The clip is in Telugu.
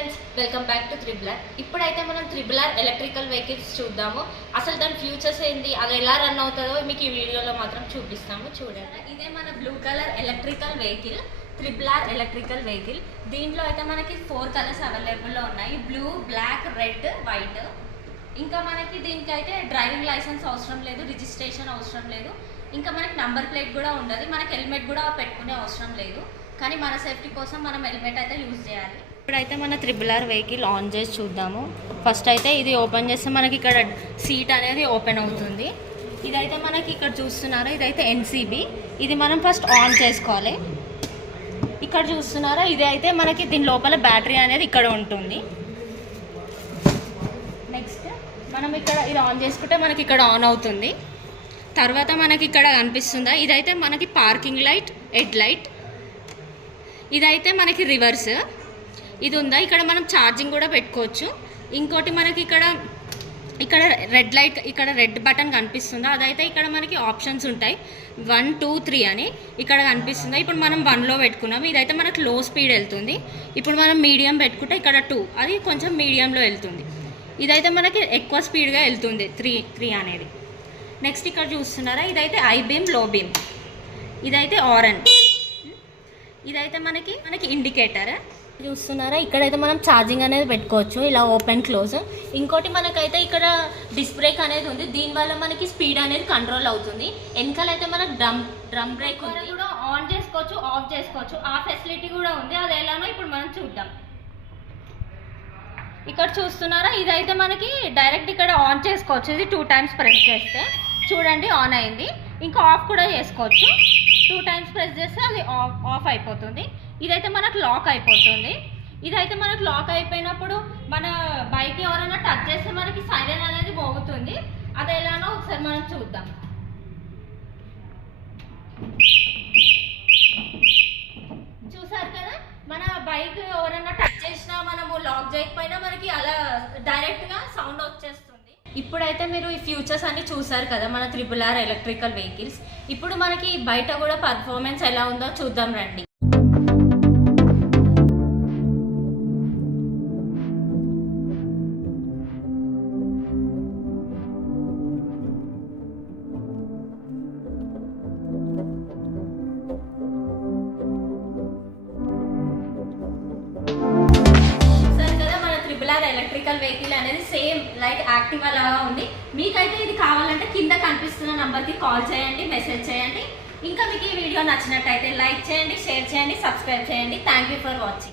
Friends, welcome back to triple R. ఇప్పుడైతే మనం త్రిబులర్ ఎలక్ట్రికల్ వెహికల్స్ చూద్దాము. అసలు దాని ఫ్యూచర్స్ ఏంటి, అది ఎలా రన్ అవుతుందో మీకు ఈ వీడియోలో మాత్రం చూపిస్తాము. చూడండి, ఇదే మన blue colour electrical vehicle, triple R electrical vehicle. దీంట్లో అయితే మనకి 4 కలర్స్ అవైలబుల్లో ఉన్నాయి: బ్లూ, బ్లాక్, రెడ్, వైట్. ఇంకా మనకి దీనికైతే డ్రైవింగ్ లైసెన్స్ అవసరం లేదు, రిజిస్ట్రేషన్ అవసరం లేదు, ఇంకా మనకి నంబర్ ప్లేట్ కూడా ఉండదు, మనకి హెల్మెట్ కూడా పెట్టుకునే అవసరం లేదు. కానీ మన సేఫ్టీ కోసం మనం హెల్మెట్ అయితే యూజ్ చేయాలి. ఇప్పుడైతే మన త్రిబులర్ వెహికల్ ఆన్ చేసి చూద్దాము. ఫస్ట్ అయితే ఇది ఓపెన్ చేస్తే మనకి ఇక్కడ సీట్ అనేది ఓపెన్ అవుతుంది. ఇదైతే మనకి ఇక్కడ చూస్తున్నారా, ఇదైతే ఎన్సీబీ. ఇది మనం ఫస్ట్ ఆన్ చేసుకోవాలి. ఇక్కడ చూస్తున్నారా, ఇది అయితే మనకి దీని లోపల బ్యాటరీ అనేది ఇక్కడ ఉంటుంది. నెక్స్ట్ మనం ఇక్కడ ఇది ఆన్ చేసుకుంటే మనకి ఇక్కడ ఆన్ అవుతుంది. తర్వాత మనకి ఇక్కడ కనిపిస్తుందా, ఇదైతే మనకి పార్కింగ్ లైట్, హెడ్ లైట్. ఇదైతే మనకి రివర్స్. ఇది ఉందా, ఇక్కడ మనం ఛార్జింగ్ కూడా పెట్టుకోవచ్చు. ఇంకోటి మనకి ఇక్కడ రెడ్ లైట్, ఇక్కడ రెడ్ బటన్ కనిపిస్తుందా, అదైతే ఇక్కడ మనకి ఆప్షన్స్ ఉంటాయి. 1, 2, 3 అని ఇక్కడ కనిపిస్తుందా. ఇప్పుడు మనం 1లో పెట్టుకున్నాము, ఇదైతే మనకు లో స్పీడ్ వెళ్తుంది. ఇప్పుడు మనం మీడియం పెట్టుకుంటే ఇక్కడ 2, అది కొంచెం మీడియంలో వెళ్తుంది. ఇదైతే మనకి ఎక్కువ స్పీడ్గా వెళ్తుంది, 3 అనేది. నెక్స్ట్ ఇక్కడ చూస్తున్నారా, ఇదైతే ఐ బీమ్, లో బీమ్. ఇదైతే ఆరెంజ్. ఇదైతే మనకి ఇండికేటర్ చూస్తున్నారా. ఇక్కడైతే మనం ఛార్జింగ్ అనేది పెట్టుకోవచ్చు, ఇలా ఓపెన్ క్లోజ్. ఇంకోటి మనకైతే ఇక్కడ డిస్క్ బ్రేక్ అనేది ఉంది, దీనివల్ల మనకి స్పీడ్ అనేది కంట్రోల్ అవుతుంది. వెనకాలైతే మనకు డ్రమ్ బ్రేక్ ఉంది, కూడా ఆన్ చేసుకోవచ్చు, ఆఫ్ చేసుకోవచ్చు. ఆ ఫెసిలిటీ కూడా ఉంది, అది ఎలానో ఇప్పుడు మనం చూద్దాం. ఇక్కడ చూస్తున్నారా, ఇదైతే మనకి డైరెక్ట్ ఇక్కడ ఆన్ చేసుకోవచ్చు. ఇది 2 టైమ్స్ ప్రెస్ చేస్తే చూడండి ఆన్ అయింది. ఇంకా ఆఫ్ కూడా చేసుకోవచ్చు. 2 టైమ్స్ ప్రెస్ చేస్తే అది ఆఫ్ అయిపోతుంది. ఇదైతే మనకు లాక్ అయిపోతుంది. ఇదైతే మనకు లాక్ అయిపోయినప్పుడు మన బైక్ ఎవరైనా టచ్ చేస్తే మనకి సైరన్ అనేది మోగుతుంది. అది ఎలానో ఒకసారి మనం చూద్దాం. చూసారు కదా, మన బైక్ ఎవరైనా టచ్ చేసినా మనము లాక్ చేయకపోయినా మనకి అలా డైరెక్ట్గా సౌండ్ వచ్చేస్తుంది. ఇప్పుడైతే మీరు ఈ ఫ్యూచర్స్ అన్ని చూసారు కదా మన త్రిబులర్ ఎలక్ట్రికల్ వెహికల్స్. ఇప్పుడు మనకి బయట కూడా పర్ఫార్మెన్స్ ఎలా ఉందో చూద్దాం రండి. ఎలక్ట్రికల్ వెహికల్ అనేది సేమ్ లైక్ యాక్టివా లాగా ఉంది. మీకైతే ఇది కావాలంటే కింద కనిపిస్తున్న నంబర్కి కాల్ చేయండి, మెసేజ్ చేయండి. ఇంకా మీకు ఈ వీడియో నచ్చినట్టయితే లైక్ చేయండి, షేర్ చేయండి, సబ్స్క్రైబ్ చేయండి. Thank you for watching.